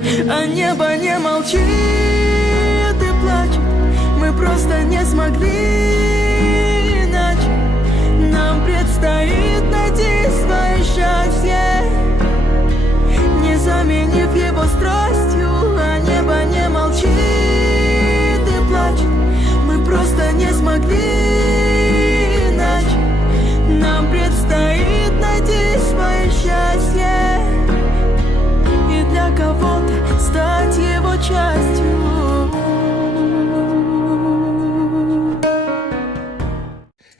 А небо не молчит и плачет. Мы просто не смогли иначе. Нам предстоит найти свое счастье, не заменив его страстью. А небо не молчит и плачет. Мы просто не смогли иначе. Нам предстоит найти свое счастье и для кого-то стать его частью.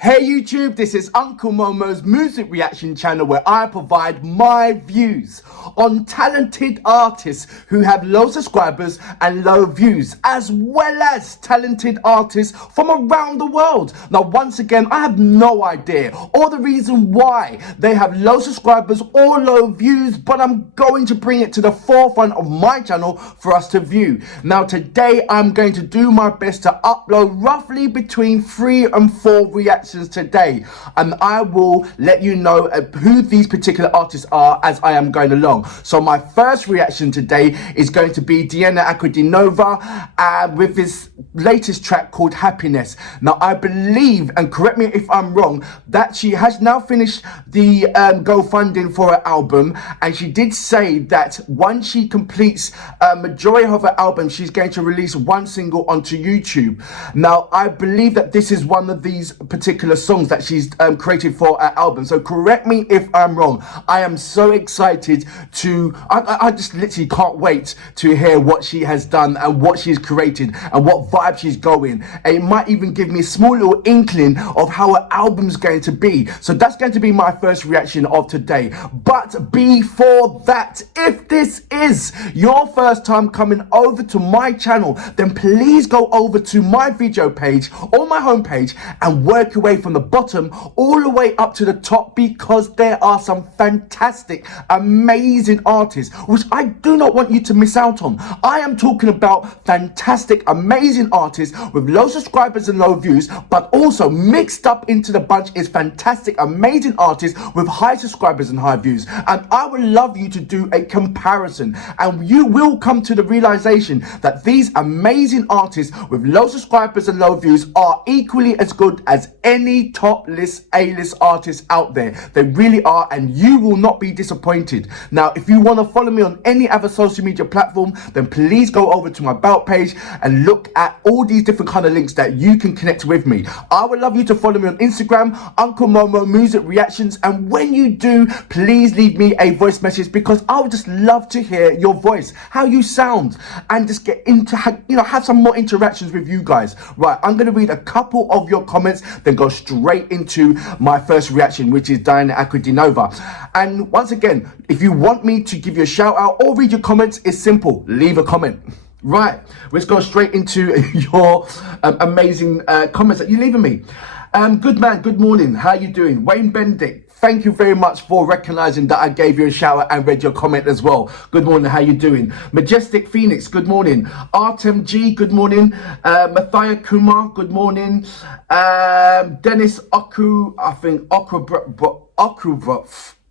Hey YouTube, this is Uncle Momo's music reaction channel where I provide my views on talented artists who have low subscribers and low views, as well as talented artists from around the world. Now once again, I have no idea or the reason why they have low subscribers or low views, but I'm going to bring it to the forefront of my channel for us to view. Now today I'm going to do my best to upload roughly between 3 and 4 reactions today, and I will let you know who these particular artists are as I am going along. So my first reaction today is going to be Diana Ankudinova with this latest track called Happiness. Now I believe, and correct me if I'm wrong, that she has now finished the GoFunding for her album, and she did say that once she completes a majority of her album, she's going to release one single onto YouTube. Now I believe that this is one of these particular songs that she's created for her album, so correct me if I'm wrong. I am so excited to I just literally can't wait to hear what she has done and what she's created and what vibe she's going, and it might even give me a small little inkling of how her album's going to be. So that's going to be my first reaction of today. But before that, if this is your first time coming over to my channel, then please go over to my video page or my homepage and work your way from the bottom all the way up to the top, because there are some fantastic, amazing artists which I do not want you to miss out on. I am talking about fantastic, amazing artists with low subscribers and low views, but also mixed up into the bunch is fantastic, amazing artists with high subscribers and high views. And I would love you to do a comparison, and you will come to the realization that these amazing artists with low subscribers and low views are equally as good as any top list A-list artists out there. They really are, and you will not be disappointed. Now if you want to follow me on any other social media platform, then please go over to my About page and look at all these different kind of links that you can connect with me. I would love you to follow me on Instagram, Uncle Momo Music Reactions, and when you do, please leave me a voice message, because I would just love to hear your voice, how you sound, and just get into, have some more interactions with you guys. Right, I'm going to read a couple of your comments, then go straight into my first reaction, which is Diana Ankudinova. And once again, if you want me to give you a shout out or read your comments, it's simple, leave a comment. Right, let's go straight into your amazing comments that you're leaving me. Good man, good morning, how you doing? Wayne Bendick, thank you very much for recognizing that I gave you a shout out and read your comment as well. Good morning, how you doing? Majestic Phoenix, good morning. Artem G, good morning. Mathia Kumar, good morning. Dennis Oku, I think Okrubov.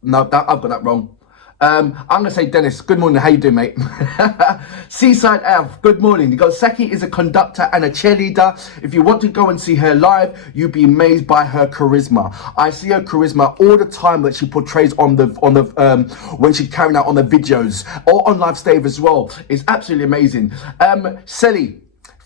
No, I've got that wrong. I'm gonna say Dennis, good morning, how you doing, mate? Seaside Av, good morning. You got Saki is a conductor and a cheerleader. If you want to go and see her live, you'll be amazed by her charisma. I see her charisma all the time that she portrays on the when she's carrying out on the videos or on live stage as well. It's absolutely amazing. Selly,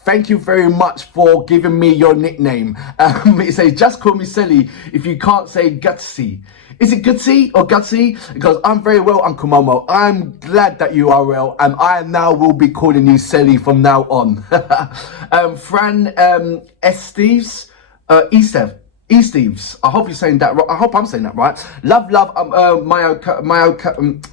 thank you very much for giving me your nickname. It says, just call me Selly if you can't say Gutsy. Is it Gutsy or Gutsy? Because I'm very well, Uncle Momo. I'm glad that you are well, and I now will be calling you Selly from now on. Fran Esteves, Esteves, I hope you're saying that right. I hope I'm saying that right. Love,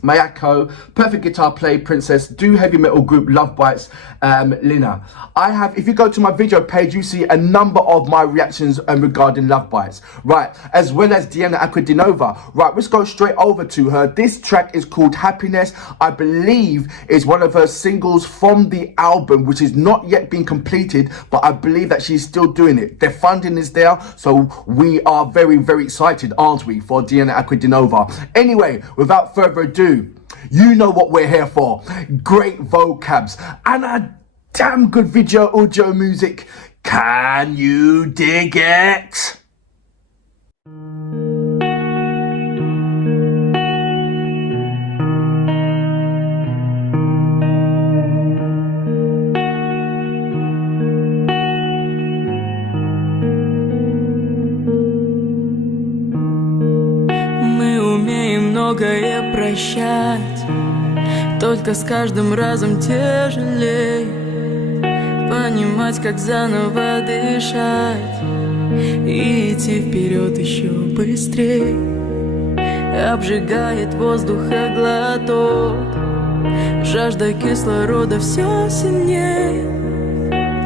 Mayako, perfect guitar play, princess, do heavy metal group, Love Bites, Lina. I have, if you go to my video page, you see a number of my reactions regarding Love Bites, right, as well as Diana Ankudinova. Right, let's go straight over to her. This track is called Happiness. I believe is one of her singles from the album, which is not yet been completed, but I believe that she's still doing it. The funding is there, so we are very, very excited, aren't we, for Diana Ankudinova. Anyway, without further ado, you know what we're here for. Great vocabs and a damn good video audio music. Can you dig it? Многое прощать, только с каждым разом тяжелей понимать, как заново дышать и идти вперед еще быстрей. Обжигает воздуха глоток, жажда кислорода все сильнее.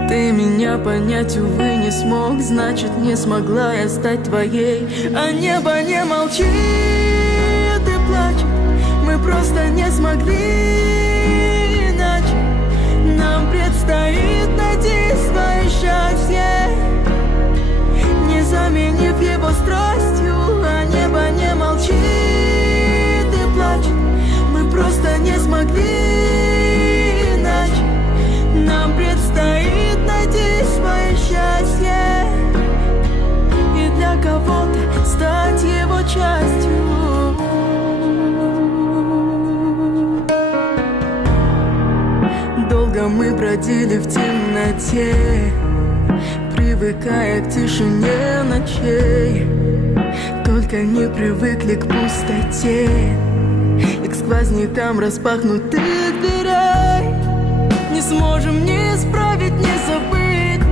Ты меня понять, увы, не смог, значит, не смогла я стать твоей. А небо не молчит, мы просто не смогли иначе. Нам предстоит найти свое счастье, не заменив его страстью. А небо не молчит и плачет, мы просто не смогли иначе. Нам предстоит найти свое счастье и для кого-то стать его частью. Долго мы бродили в темноте, привыкая к тишине ночей. Только не привыкли к пустоте и к сквознякам распахнутых дверей. Не сможем ни исправить, ни забыть,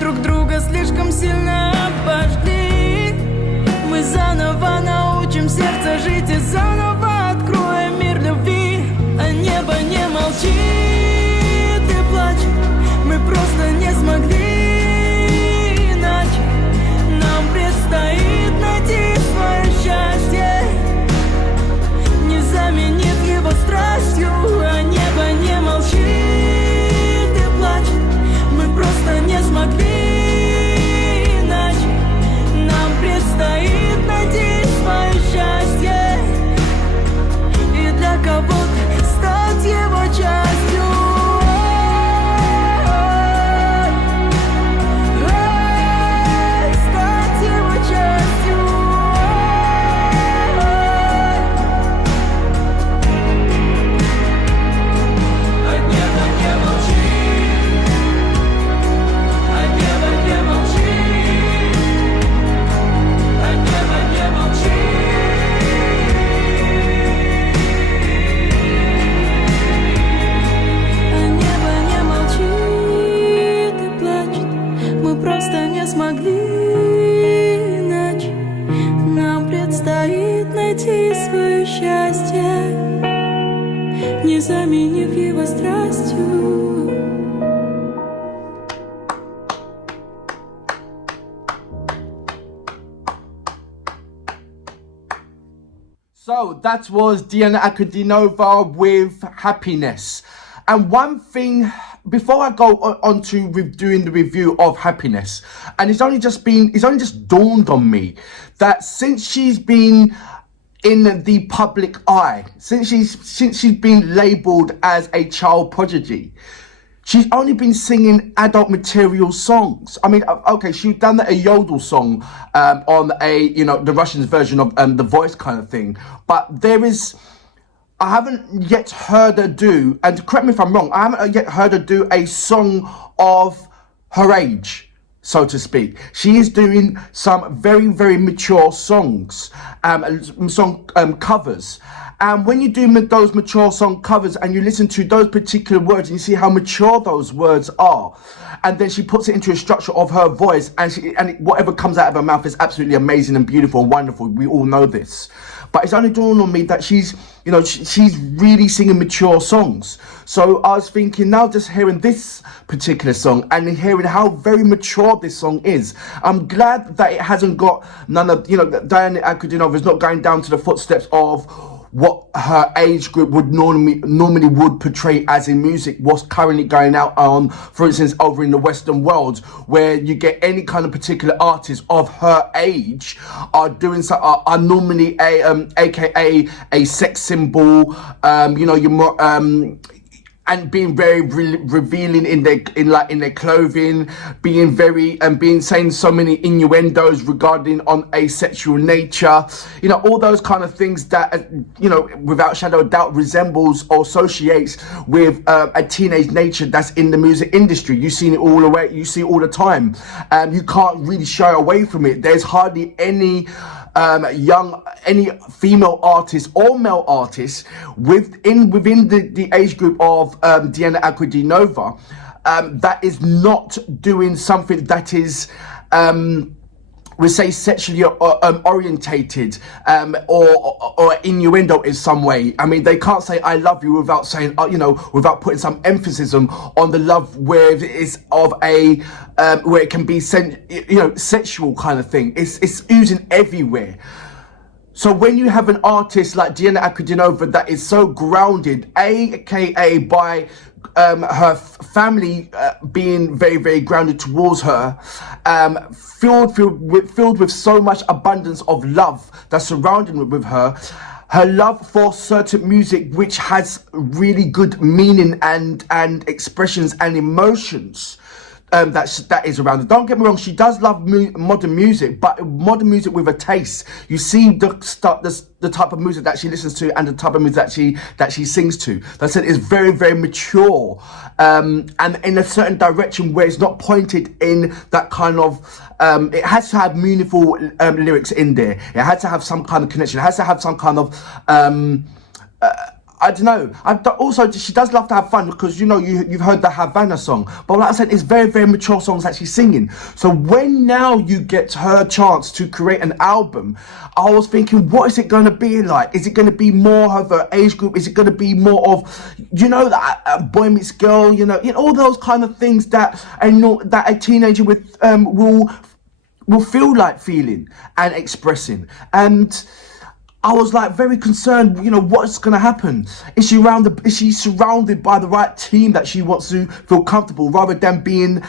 друг друга слишком сильно обожгли. Мы заново научим сердце жить и заново откроем мир любви. А небо не молчит и плачет, мы просто не смогли иначе. Нам предстоит найти свое счастье, не заменив его страстью. А небо не молчит и плачет, мы просто не смогли иначе. Нам предстоит найти свое счастье и для кого-то стать его частью. Стать его частью. А небо не молчит, а небо не молчит, а небо не молчит. Просто не смогли иначе. Нам предстоит найти свое счастье, не заменив его страстью. So that was Diana Ankudinova with Happiness. And one thing, before I go on to doing the review of Happiness, and it's only just dawned on me that since she's been in the public eye, since she's been labelled as a child prodigy, she's only been singing adult material songs. I mean, okay, she's done a yodel song on the Russians version of The Voice kind of thing, but I haven't yet heard her do, and correct me if I'm wrong, I haven't yet heard her do a song of her age, so to speak. She is doing some very, very mature songs, covers. And when you do those mature song covers and you listen to those particular words and you see how mature those words are, and then she puts it into a structure of her voice, and whatever comes out of her mouth is absolutely amazing and beautiful and wonderful. We all know this. But it's only dawned on me that she's really singing mature songs. So I was thinking, now just hearing this particular song and hearing how very mature this song is, I'm glad that it hasn't got none of, Diana Ankudinova is not going down to the footsteps of what her age group would normally would portray as in music, what's currently going out on, for instance, over in the Western world, where you get any kind of particular artist of her age are doing so, are normally aka a sex symbol, you're more and being very revealing in their clothing, being very being saying so many innuendos regarding on asexual nature, all those kind of things that without shadow of doubt resembles or associates with a teenage nature that's in the music industry. You see it all the time. You can't really shy away from it. There's hardly any any female artist or male artist within the age group of Diana Ankudinova that is not doing something that is we say sexually orientated or innuendo in some way. I mean, they can't say I love you without saying without putting some emphasis on the love where it is of a where it can be sexual kind of thing. It's oozing everywhere. So when you have an artist like Diana Ankudinova that is so grounded, aka by her family being very, very grounded towards her, filled with so much abundance of love that's surrounding with her love for certain music which has really good meaning and expressions and emotions. That is around it. Don't get me wrong, she does love modern music, but modern music with a taste. You see the type of music that she listens to and the type of music that she sings to. That I said is very, very mature, and in a certain direction where it's not pointed in that kind of. It has to have meaningful lyrics in there. It has to have some kind of connection. It has to have some kind of. I don't know. Also, she does love to have fun because, you've heard the Havana song. But like I said, it's very, very mature songs that she's singing. So when now you get her chance to create an album, I was thinking, what is it going to be like? Is it going to be more of her age group? Is it going to be more of, that boy meets girl, all those kind of things that a teenager with will feel like feeling and expressing. And I was like very concerned, what's going to happen? Is she surrounded by the right team that she wants to feel comfortable rather than being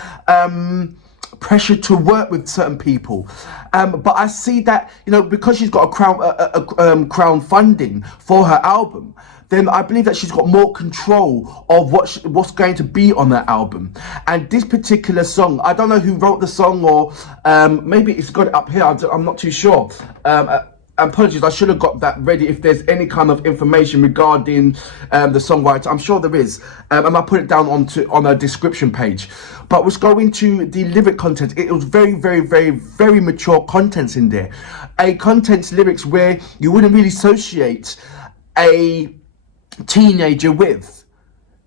pressured to work with certain people? But I see that, because she's got a crown funding for her album, then I believe that she's got more control of what's going to be on that album. And this particular song, I don't know who wrote the song, or maybe it's got it up here, I'm not too sure. Apologies, I should have got that ready if there's any kind of information regarding the songwriter. I'm sure there is, and I'll put it down on a description page. But let's go into the lyric content. It was very, very, very, very mature contents in there. Lyrics where you wouldn't really associate a teenager with.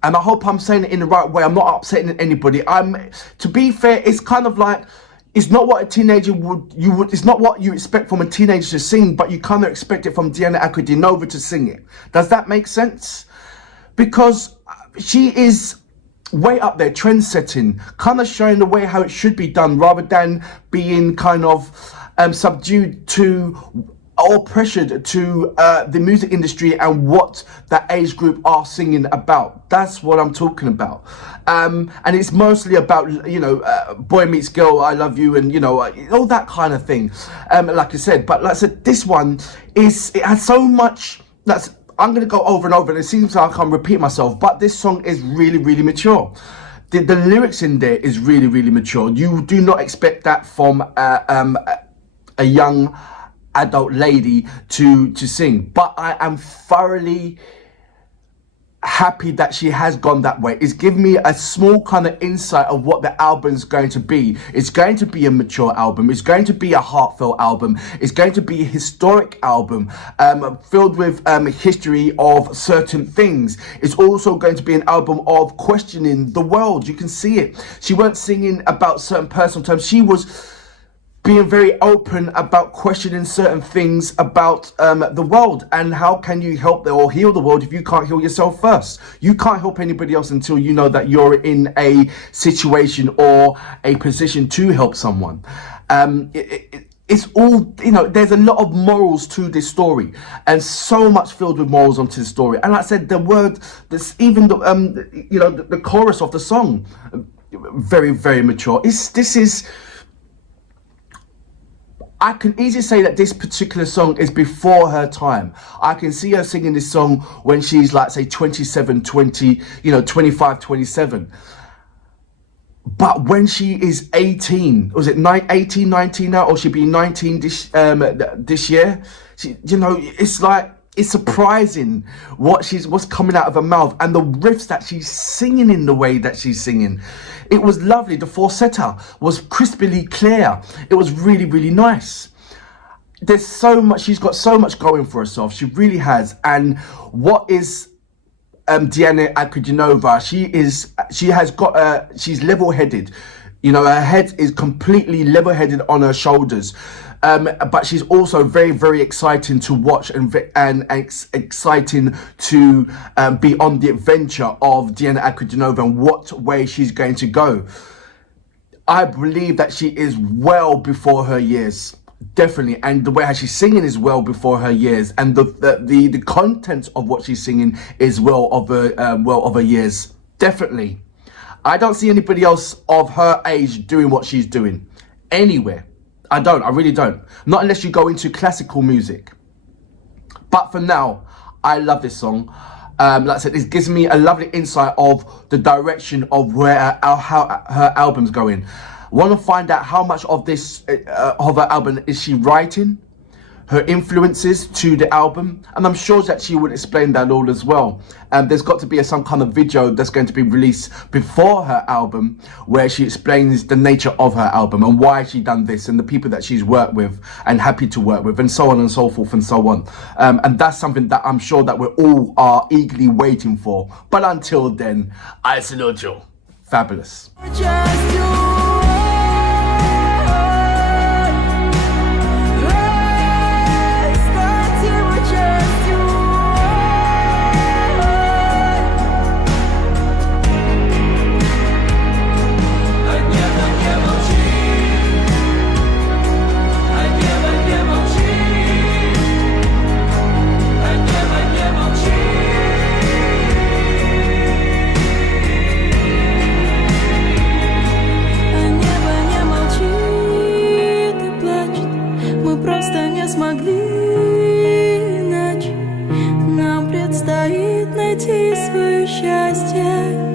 And I hope I'm saying it in the right way. I'm not upsetting anybody. To be fair, it's kind of like, it's not what a teenager it's not what you expect from a teenager to sing, but you kind of expect it from Diana Ankudinova to sing it. Does that make sense? Because she is way up there, trend setting, kind of showing the way how it should be done, rather than being kind of subdued to or pressured to the music industry and what that age group are singing about. That's what I'm talking about. And it's mostly about, boy meets girl, I love you, and, all that kind of thing, like I said. But like I said, this one, it has so much, I'm going to go over and over, and it seems like I can't repeat myself, but this song is really, really mature. The lyrics in there is really, really mature. You do not expect that from a young adult lady to sing, but I am thoroughly happy that she has gone that way. It's given me a small kind of insight of what the album's going to be. It's going to be a mature album. It's going to be a heartfelt album. It's going to be a historic album, filled with history of certain things. It's also going to be an album of questioning the world. You can see it. She weren't singing about certain personal terms. She was being very open about questioning certain things about the world, and how can you help or heal the world if you can't heal yourself first? You can't help anybody else until you know that you're in a situation or a position to help someone. it's all, you know, there's a lot of morals to this story, and so much filled with morals onto the story. And like I said, the word, this, even the you know, the chorus of the song, very, very mature. I can easily say that this particular song is before her time. I can see her singing this song when she's like, say, 27, 20, you know, 25, 27. But when she is 18, was it 18, 19 now, or she'll be 19 this year? You know, it's like, it's surprising what's coming out of her mouth, and the riffs that she's singing in the way that she's singing. It was lovely. The falsetto was crisply clear. It was really, really nice. There's so much, she's got so much going for herself. She really has. And what is Diana Ankudinova? She's level-headed. You know, her head is completely level-headed on her shoulders. But she's also very, very exciting to watch and exciting to be on the adventure of Diana Ankudinova and what way she's going to go. I believe that she is well before her years, definitely, and the way how she's singing is well before her years, and the content of what she's singing is well of her years, definitely. I don't see anybody else of her age doing what she's doing anywhere. I really don't. Not unless you go into classical music. But for now, I love this song. Like I said, it gives me a lovely insight of the direction of where how her album's going. Want to find out how much of this of her album is she writing, her influences to the album, and I'm sure that she would explain that all as well. There's got to be some kind of video that's going to be released before her album where she explains the nature of her album and why she done this and the people that she's worked with and happy to work with, and so on and so forth and so on. And that's something that I'm sure that we all are eagerly waiting for. But until then, I salute you. Fabulous. Нам предстоит найти свое счастье.